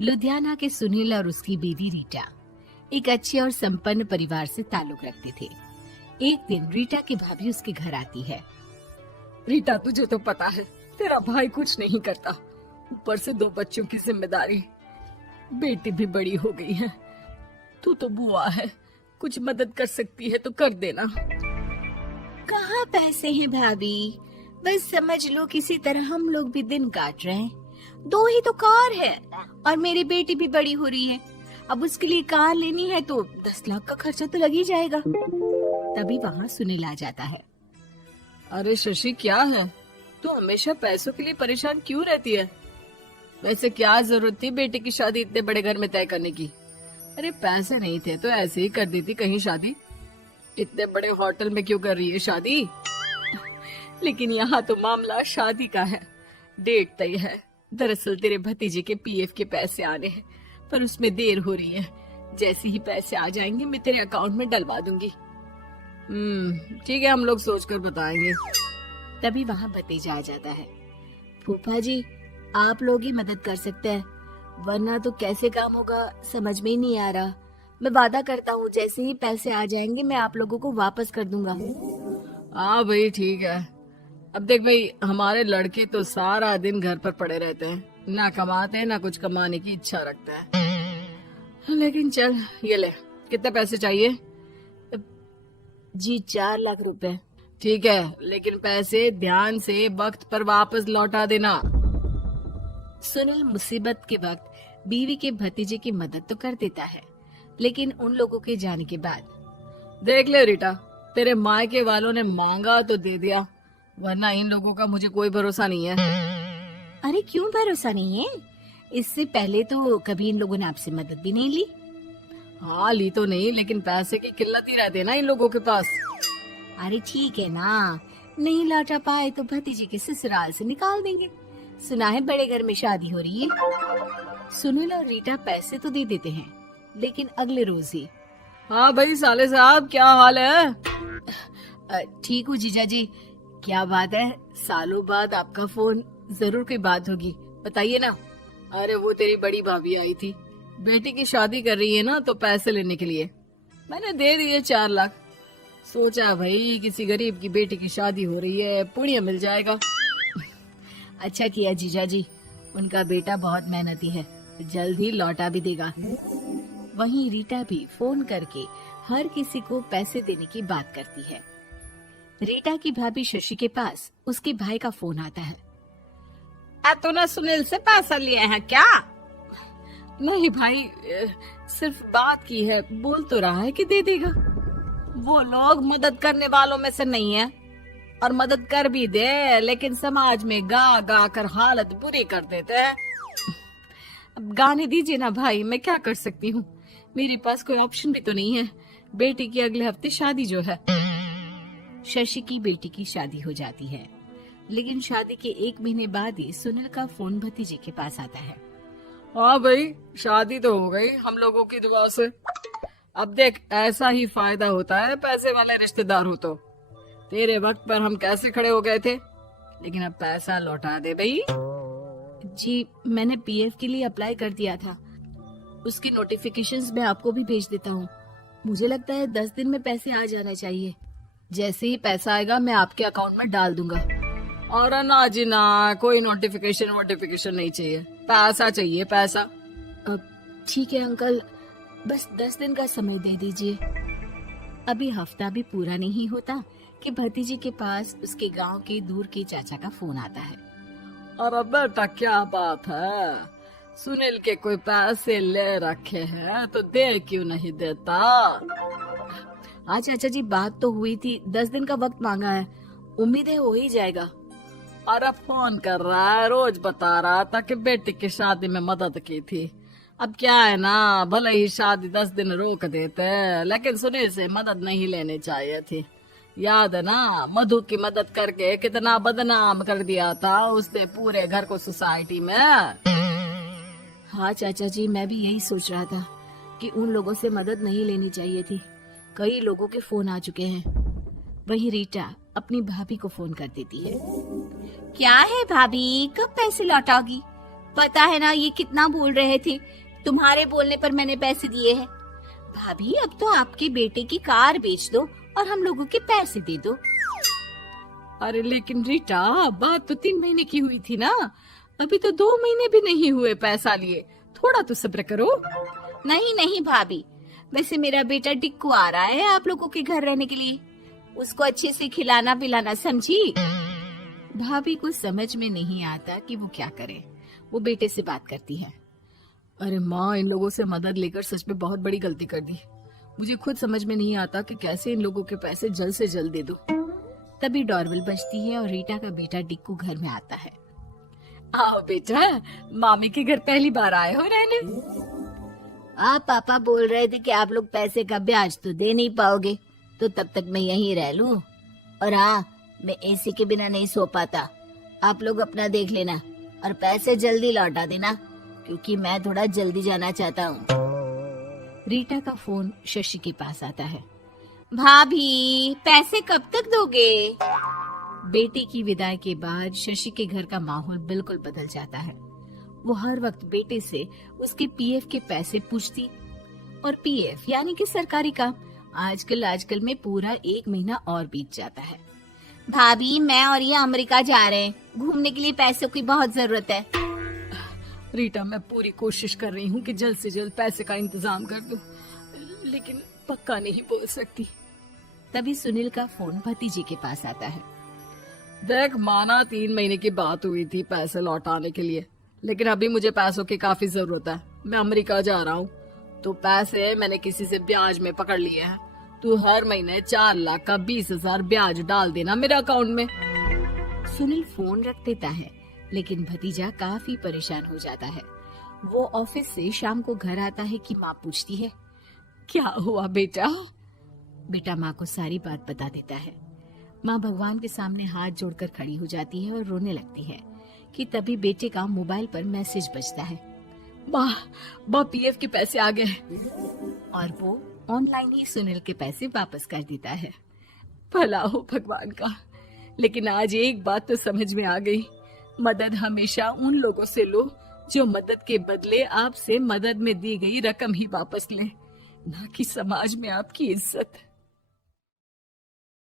लुधियाना के सुनील और उसकी बीवी रीटा एक अच्छे और संपन्न परिवार से ताल्लुक रखते थे। एक दिन रीटा की भाभी उसके घर आती है। रीटा, तुझे तो पता है तेरा भाई कुछ नहीं करता, ऊपर से 2 बच्चों की जिम्मेदारी, बेटी भी बड़ी हो गई है। तू तो बुआ है, कुछ मदद कर सकती है तो कर देना। कहाँ पैसे हैं भाभी, बस समझ लो किसी तरह हम लोग भी दिन काट रहे हैं। 2 ही तो कार है और मेरी बेटी भी बड़ी हो रही है। अब उसके लिए कार लेनी है तो 10 लाख का खर्चा तो लग ही जाएगा। तभी वहाँ सुनील आ जाता है। अरे शशि, क्या है, तू हमेशा पैसों के लिए परेशान क्यों रहती है? वैसे क्या जरूरत थी बेटी की शादी इतने बड़े घर में तय करने की? अरे पैसे नहीं थे तो ऐसे ही कर देती कहीं शादी। इतने बड़े होटल में क्यों कर रही है शादी? लेकिन यहाँ तो मामला शादी का है, डेट तय है। दरअसल तेरे भतीजे के पीएफ के पैसे आने हैं, पर उसमें देर हो रही है। जैसे ही पैसे आ जाएंगे मैं तेरे अकाउंट में डलवा दूंगी। ठीक है, हम लोग सोचकर बताएंगे। तभी वहाँ भतीजा आ जाता है। फूफा जी, आप लोग ही मदद कर सकते हैं, वरना तो कैसे काम होगा समझ में ही नहीं आ रहा। मैं वादा करता हूँ जैसे ही पैसे आ जाएंगे मैं आप लोगों को वापस कर दूंगा। हाँ भाई, ठीक है। अब देख भाई, हमारे लड़के तो सारा दिन घर पर पड़े रहते हैं, ना कमाते हैं ना कुछ कमाने की इच्छा रखते हैं। लेकिन चल, ये ले, कितने पैसे चाहिए? जी 4 लाख रुपए। ठीक है, लेकिन पैसे ध्यान से वक्त पर वापस लौटा देना। सुनील मुसीबत के वक्त बीवी के भतीजे की मदद तो कर देता है, लेकिन उन लोगों के जाने के बाद देख ले रीटा, तेरे मायके वालों ने मांगा तो दे दिया, वरना इन लोगों का मुझे कोई भरोसा नहीं है। अरे क्यों भरोसा नहीं है? इससे पहले तो कभी इन लोगों ने आपसे मदद भी नहीं ली। हाँ, ली तो नहीं, लेकिन पैसे की किल्लत ही रहती है ना इन लोगों के पास। अरे ठीक है ना, नहीं लौटा पाए तो भतीजे के ससुराल से निकाल देंगे। सुना है बड़े घर में शादी हो रही है। सुनील और रीटा पैसे तो दे देते हैं, लेकिन अगले रोज ही। हाँ भाई साले साहब, क्या हाल है? ठीक हूँ जीजा जी। क्या बात है, सालों बाद आपका फोन, जरूर कोई बात होगी, बताइए ना। अरे वो तेरी बड़ी भाभी आई थी, बेटी की शादी कर रही है ना, तो पैसे लेने के लिए मैंने दे दिए 4 लाख। सोचा भाई किसी गरीब की बेटी की शादी हो रही है, पुण्य मिल जाएगा। अच्छा किया जीजा जी, उनका बेटा बहुत मेहनती है, जल्द ही लौटा भी देगा। वहीं रीटा भी फोन करके हर किसी को पैसे देने की बात करती है। रीटा की भाभी शशि के पास उसके भाई का फोन आता है। तूने सुनील से पैसा लिए हैं क्या? नहीं भाई, सिर्फ बात की है, बोल तो रहा है कि दे देगा। वो लोग मदद करने वालों में से नहीं है, और मदद कर भी दे लेकिन समाज में गा गा कर हालत बुरी कर देते हैं। अब गाने दीजिए ना भाई, मैं क्या कर सकती हूँ, मेरे पास कोई ऑप्शन भी तो नहीं है। बेटी की अगले हफ्ते शादी जो है। शशि की बेटी की शादी हो जाती है, लेकिन शादी के 1 महीने बाद ही सुनील का फोन भतीजे के पास आता है। हाँ भाई, शादी तो हो गई हम लोगों की दुआ से। अब देख, ऐसा ही फायदा होता है पैसे वाले रिश्तेदार हो तो। तेरे वक्त पर हम कैसे खड़े हो गए थे, लेकिन अब पैसा लौटा दे भाई। जी, मैंने पीएफ के लिए अप्लाई कर दिया था, उसकी नोटिफिकेशंस मैं आपको भी भेज देता हूँ। मुझे लगता है 10 दिन में पैसे आ जाना चाहिए। जैसे ही पैसा आएगा मैं आपके अकाउंट में डाल दूंगा। और ना जी ना, कोई नोटिफिकेशन नहीं चाहिए, पैसा चाहिए, पैसा। ठीक है अंकल, बस 10 दिन का समय दे दीजिए। अभी हफ्ता भी पूरा नहीं होता कि भतीजे के पास उसके गांव के दूर के चाचा का फोन आता है। अरे बेटा, क्या बात है, सुनील के कोई पैसे ले रखे हैं तो दे क्यों नहीं देता? हाँ चाचा जी, बात तो हुई थी, 10 दिन का वक्त मांगा है, उम्मीद है हो ही जाएगा। अरे फोन कर रहा है, रोज बता रहा था कि बेटी की शादी में मदद की थी। अब क्या है ना, भले ही शादी 10 दिन रोक देते, लेकिन सुनील से मदद नहीं लेनी चाहिए थी। याद है ना, मधु की मदद करके कितना बदनाम कर दिया था उसने पूरे घर को सोसाइटी में। हाँ चाचा जी, मैं भी यही सोच रहा था कि उन लोगों से मदद नहीं लेनी चाहिए थी। कई लोगों के फोन आ चुके हैं। वही रीटा अपनी भाभी को फोन कर देती है। क्या है भाभी, कब पैसे लौटाओगी? पता है ना ये कितना बोल रहे थे, तुम्हारे बोलने पर मैंने पैसे दिए हैं। भाभी अब तो आपके बेटे की कार बेच दो और हम लोगों के पैसे दे दो। अरे लेकिन रीटा, बात तो 3 महीने की हुई थी ना, अभी तो 2 महीने भी नहीं हुए पैसा लिए, थोड़ा तो सब्र करो। नहीं नहीं भाभी, वैसे मेरा बेटा टिक्कू आ रहा है आप लोगों के घर रहने के लिए, उसको अच्छे से खिलाना पिलाना, समझी। भाभी को समझ में नहीं आता कि वो क्या करे। वो बेटे से बात करती है। अरे माँ, इन लोगों से मदद लेकर सच में बहुत बड़ी गलती कर दी। मुझे खुद समझ में नहीं आता कि कैसे इन लोगों के पैसे जल्द से जल्द दे दूं। तभी डोरबेल बजती है और रीटा का बेटा टिक्कू घर में आता है। आओ बेटा, मामी के घर पहली बार आए हो रहने। आप पापा बोल रहे थे कि आप लोग पैसे का ब्याज तो दे नहीं पाओगे, तो तब तक मैं यहीं रह लूं। और हाँ, मैं एसी के बिना नहीं सो पाता। आप लोग अपना देख लेना और पैसे जल्दी लौटा देना, क्योंकि मैं थोड़ा जल्दी जाना चाहता हूँ। रीटा का फोन शशि के पास आता है। भाभी, पैसे कब तक दोगे? बेटी की विदाई के बाद शशि के घर का माहौल बिल्कुल बदल जाता है। वो हर वक्त बेटे से उसके पीएफ के पैसे पूछती, और पीएफ यानी कि सरकारी काम। आजकल में पूरा 1 महीना और बीत जाता है। भाभी, मैं और ये अमेरिका जा रहे हैं, घूमने के लिए पैसों की बहुत जरूरत है। रीटा, मैं पूरी कोशिश कर रही हूँ कि जल्द से जल्द पैसे का इंतजाम कर दूं, लेकिन पक्का नहीं बोल सकती। तभी सुनील का फोन भतीजे के पास आता है। देख माना 3 महीने की बात हुई थी पैसे लौटाने के लिए, लेकिन अभी मुझे पैसों की काफी जरूरत है। मैं अमेरिका जा रहा हूँ, तो पैसे मैंने किसी से ब्याज में पकड़ लिए हैं। तू हर महीने 4 लाख का 20,000 ब्याज डाल देना मेरे अकाउंट में। सुनील फोन रख देता है, लेकिन भतीजा काफी परेशान हो जाता है। वो ऑफिस से शाम को घर आता है कि माँ पूछती है, क्या हुआ बेटा? बेटा माँ को सारी बात बता देता है। माँ भगवान के सामने हाथ जोड़कर खड़ी हो जाती है और रोने लगती है कि तभी बेटे का मोबाइल पर मैसेज बजता है। माँ, पीएफ के पैसे आ गए। और वो ऑनलाइन ही सुनील के पैसे वापस कर देता है। भला हो भगवान का। लेकिन आज एक बात तो समझ में आ गई, मदद हमेशा उन लोगों से लो जो मदद के बदले आपसे मदद में दी गई रकम ही वापस लें, ना कि समाज में आपकी इज्जत।